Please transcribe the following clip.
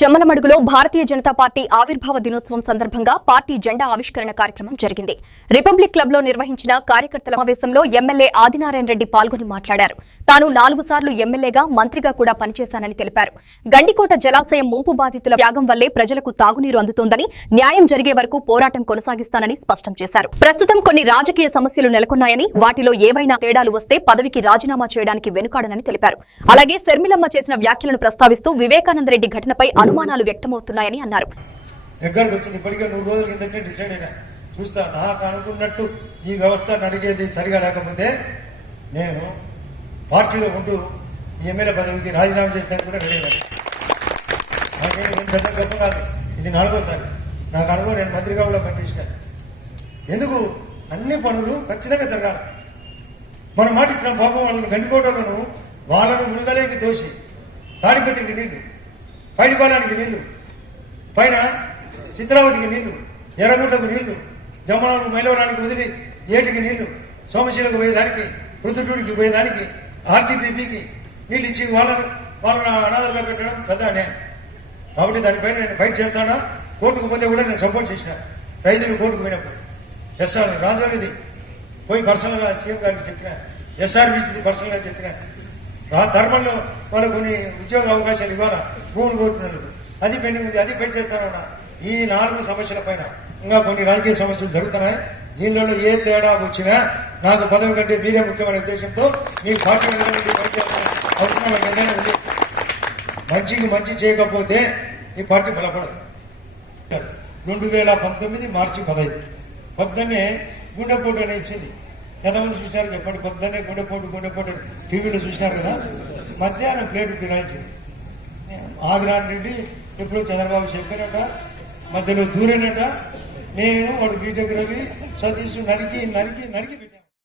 జమ్మలమడుగులో Bharatiya Janata party ఆవిర్భావ దినోత్సవం సందర్భంగా పార్టీ జెండా ఆవిష్కరణ కార్యక్రమం జరిగింది. రిపబ్లిక్ క్లబ్ లో నిర్వహించిన కార్యకర్తల సమావేశంలో ఎమ్మెల్యే ఆదినారాయణ రెడ్డి పాల్గొని మాట్లాడారు. తాను 4 సార్లు ఎమ్మెల్యేగా, మంత్రిగా కూడా పనిచేశానని తెలిపారు. గండికోట జలాశయం ముంపు బాధితుల త్యాగం వల్లే ప్రజలకు తాగునీరు అందుతోందని, న్యాయం జరిగే వరకు పోరాటం కొనసాగిస్తానని స్పష్టం చేశారు. ప్రస్తుతం కొన్ని రాజకీయ సమస్యలు నెలకొన్నాయని, వాటిలో ఏవైనా తేడాలు వస్తే పదవికి రాజీనామా చేయడానికి వెనుకాడనని తెలిపారు. అలాగే శర్మిలమ్మ చేసిన వ్యాఖ్యలను ప్రస్తావిస్తూ వివేకానంద రెడ్డి ఘటనపై అనుమానాలు వ్యక్తమవుతున్నాయని అన్నారు. దగ్గరకు వచ్చింది ఇప్పటికే 100 రోజుల కిందనే డిసైడ్ అయినా చూస్తా. నాకు అనుకున్నట్టు ఈ వ్యవస్థ నడిగేది సరిగా లేకపోతే నేను పార్టీలో ఉంటూ ఎమ్మెల్యే పదవికి రాజీనామా చేస్తాను కూడా రెడీ అయినా. నాకేం పెద్ద గొప్ప కాదు, ఇది 4వసారి. నాకు అనుభవం, నేను మంత్రిగా కూడా పనిచేసిన. ఎందుకు అన్ని పనులు ఖచ్చితంగా జరగాలి. మనం మాట ఇచ్చిన పాపం వాళ్ళని గండికోటలను వాళ్ళను మృగలేకి తోసి తాడిపత్రికి నీళ్లు, పైడిపాలానికి నీళ్లు, పైన చిత్రావతికి నీళ్లు, ఎర్రగుంటకు నీళ్లు, జమ్మలను మైలవరానికి వదిలి ఏటికి నీళ్లు, సోమశీలకు పోయేదానికి, రుద్దుటూరికి పోయేదానికి, ఆర్టీపీపీకి నీళ్ళు ఇచ్చి వాళ్ళను అనాథలుగా పెట్టడం పెద్ద అన్యాయం. కాబట్టి దానిపైన నేను ఫైట్ చేస్తానా. కోర్టుకు పోతే కూడా నేను సపోర్ట్ చేసిన. రైతులు కోర్టుకు పోయినప్పుడు ఎస్ఆర్ రాజునిది పోయి పర్సనల్గా సీఎం గారికి చెప్పిన, ఎస్ఆర్బీసీది పర్సనల్గా చెప్పిన. ధర్మంలో వాళ్ళకు కొన్ని ఉద్యోగ అవకాశాలు ఇవ్వాలా, భూములు కోరుకున్నందుకు. అది పెండింగ్ ఉంది, అది పెండ్ చేస్తానన్నా. ఈ 4 సమస్యల పైన ఇంకా కొన్ని రాజకీయ సమస్యలు జరుగుతున్నాయి. దీనిలో ఏ తేడా వచ్చినా నాకు పదవి కంటే మీరే ముఖ్యమైన ఉద్దేశంతో మీ పార్టీ పనిచేయాల్సిన అవసరం ఏదైనా ఉంది. మంచికి మంచి చేయకపోతే ఈ పార్టీ బలపడదు. 2019 మార్చి 15 పొద్దున్నే గుండెపోటు అని ఇచ్చింది. ఎంతమంది చూసినారు చెప్పండి? పొద్దున్నే గుండెపోటు టీవీలో చూసినారు కదా. మధ్యాహ్నం ప్లేటు ఫిరాయించింది. ఆదినారాయణ రెడ్డి ఎప్పుడు చంద్రబాబు చెప్పినట, మధ్యలో దూరేనట. నేను వాడు బీటెక్ రవి సతీష్ నరికి పెట్టాను.